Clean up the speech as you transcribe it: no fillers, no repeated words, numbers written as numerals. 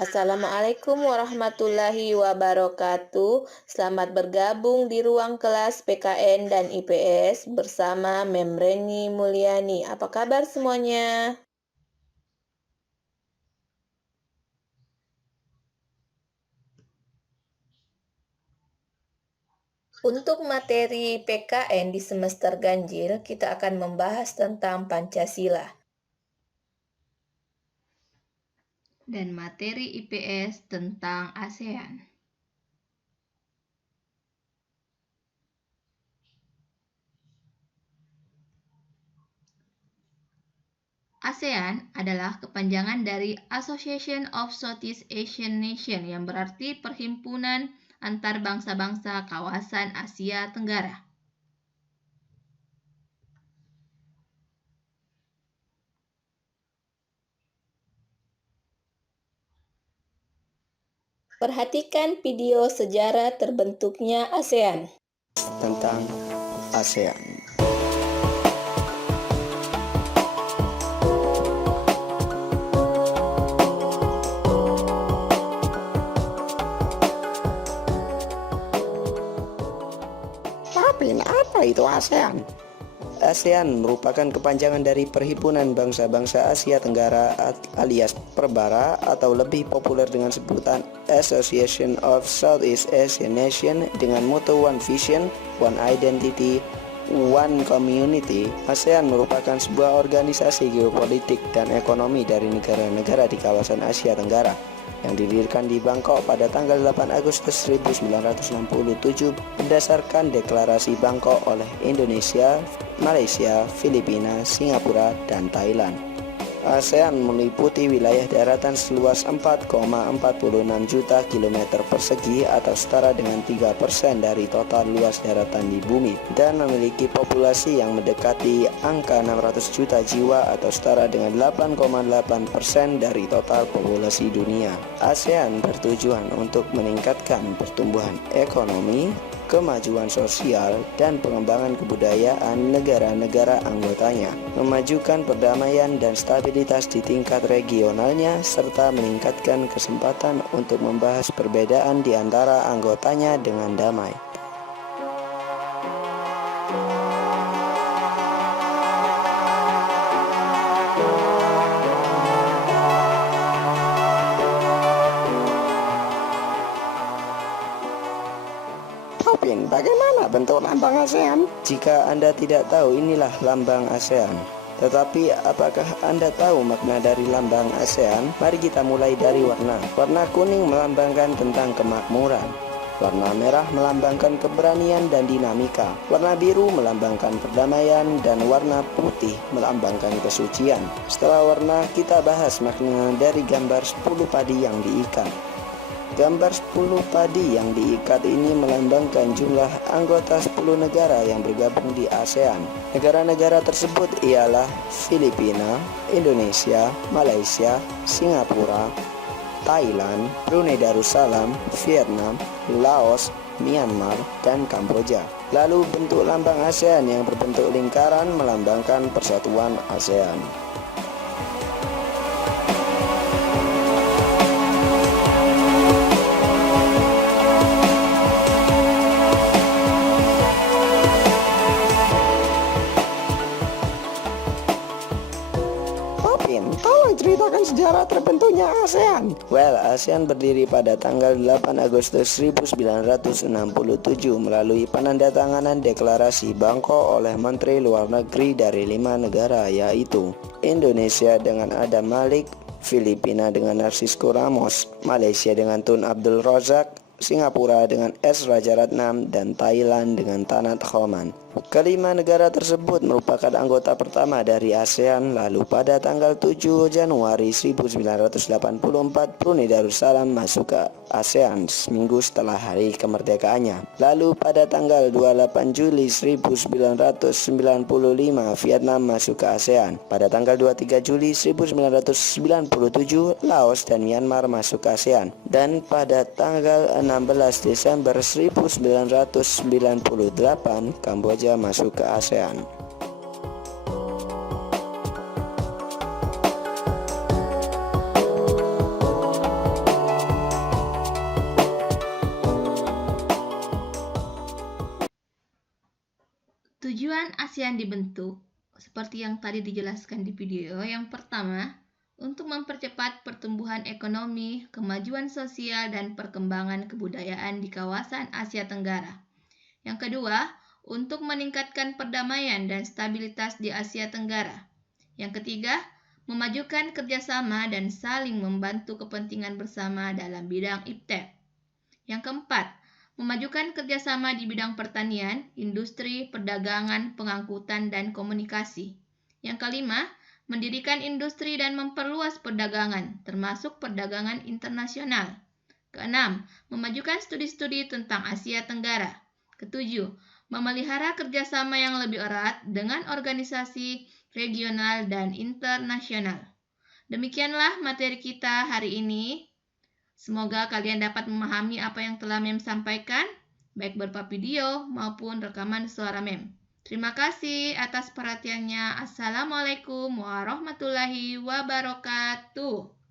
Assalamualaikum warahmatullahi wabarakatuh. Selamat bergabung di ruang kelas PKN dan IPS bersama Memreni Mulyani. Apa kabar semuanya? Untuk materi PKN di semester ganjil, kita akan membahas tentang Pancasila. Dan materi IPS tentang ASEAN. ASEAN adalah kepanjangan dari Association of Southeast Asian Nations yang berarti perhimpunan antar bangsa-bangsa kawasan Asia Tenggara. Perhatikan video sejarah terbentuknya ASEAN. Tentang ASEAN. Tapi apa itu ASEAN? ASEAN merupakan kepanjangan dari Perhimpunan Bangsa-Bangsa Asia Tenggara alias Perbara atau lebih populer dengan sebutan Association of Southeast Asian Nations dengan moto One Vision, One Identity, One Community. ASEAN merupakan sebuah organisasi geopolitik dan ekonomi dari negara-negara di kawasan Asia Tenggara yang didirikan di Bangkok pada tanggal 8 Agustus 1967 berdasarkan Deklarasi Bangkok oleh Indonesia, Malaysia, Filipina, Singapura, dan Thailand. ASEAN meliputi wilayah daratan seluas 4,46 juta kilometer persegi atau setara dengan 3% dari total luas daratan di bumi dan memiliki populasi yang mendekati angka 600 juta jiwa atau setara dengan 8,8% dari total populasi dunia. ASEAN bertujuan untuk meningkatkan pertumbuhan ekonomi, kemajuan sosial, dan pengembangan kebudayaan negara-negara anggotanya, memajukan perdamaian dan stabilitas di tingkat regionalnya, serta meningkatkan kesempatan untuk membahas perbedaan di antara anggotanya dengan damai. Bagaimana bentuk lambang ASEAN? Jika Anda tidak tahu, inilah lambang ASEAN. Tetapi apakah Anda tahu makna dari lambang ASEAN? Mari kita mulai dari warna. Warna kuning melambangkan tentang kemakmuran. Warna merah melambangkan keberanian dan dinamika. Warna biru melambangkan perdamaian dan warna putih melambangkan kesucian. Setelah warna, kita bahas makna dari gambar 10 padi yang diikat. Gambar 10 padi yang diikat ini melambangkan jumlah anggota 10 negara yang bergabung di ASEAN. Negara-negara tersebut ialah Filipina, Indonesia, Malaysia, Singapura, Thailand, Brunei Darussalam, Vietnam, Laos, Myanmar, dan Kamboja. Lalu bentuk lambang ASEAN yang berbentuk lingkaran melambangkan persatuan ASEAN. Tolong ceritakan sejarah terbentuknya ASEAN. ASEAN berdiri pada tanggal 8 Agustus 1967 melalui penandatanganan Deklarasi Bangkok oleh Menteri Luar Negeri dari 5 negara, yaitu Indonesia dengan Adam Malik, Filipina dengan Narcisco Ramos, Malaysia dengan Tun Abdul Razak, Singapura dengan S. Rajaratnam, dan Thailand dengan Tanat Khoman. Kelima negara tersebut merupakan anggota pertama dari ASEAN. Lalu pada tanggal 7 Januari 1984 Brunei Darussalam masuk ke ASEAN seminggu setelah hari kemerdekaannya. Lalu pada tanggal 28 Juli 1995 Vietnam masuk ke ASEAN. Pada tanggal 23 Juli 1997 Laos dan Myanmar masuk ke ASEAN. Dan pada tanggal 16 Desember 1998 Kamboja masuk ke ASEAN. Tujuan ASEAN dibentuk, seperti yang tadi dijelaskan di video, yang pertama, untuk mempercepat pertumbuhan ekonomi, kemajuan sosial, dan perkembangan kebudayaan di kawasan Asia Tenggara. Yang kedua, untuk meningkatkan perdamaian dan stabilitas di Asia Tenggara. Yang ketiga, memajukan kerjasama dan saling membantu kepentingan bersama dalam bidang IPTEP. Yang keempat, memajukan kerjasama di bidang pertanian, industri, perdagangan, pengangkutan, dan komunikasi. Yang kelima, mendirikan industri dan memperluas perdagangan, termasuk perdagangan internasional. Keenam, memajukan studi-studi tentang Asia Tenggara. Ketujuh, memelihara kerjasama yang lebih erat dengan organisasi regional dan internasional. Demikianlah materi kita hari ini. Semoga kalian dapat memahami apa yang telah Mem sampaikan, baik berupa video maupun rekaman suara Mem. Terima kasih atas perhatiannya. Assalamualaikum warahmatullahi wabarakatuh.